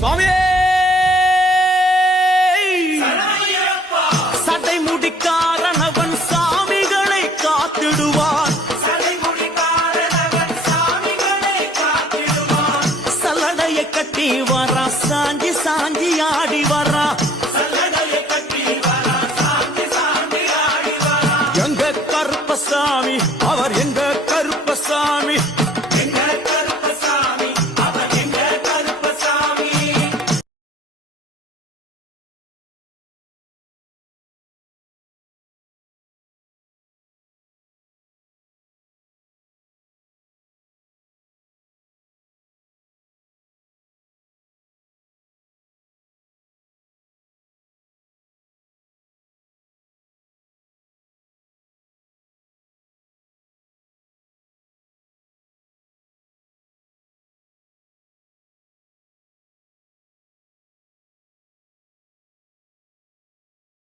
சுவாமியே சடை முடிக்காரனவன் சாமிகளை காத்திடுவான். சல்லடையை கட்டி வரா சாஞ்சி சாஞ்சி ஆடி வரா. எங்க கருப்பசாமி அவர் எங்க கருப்பசாமி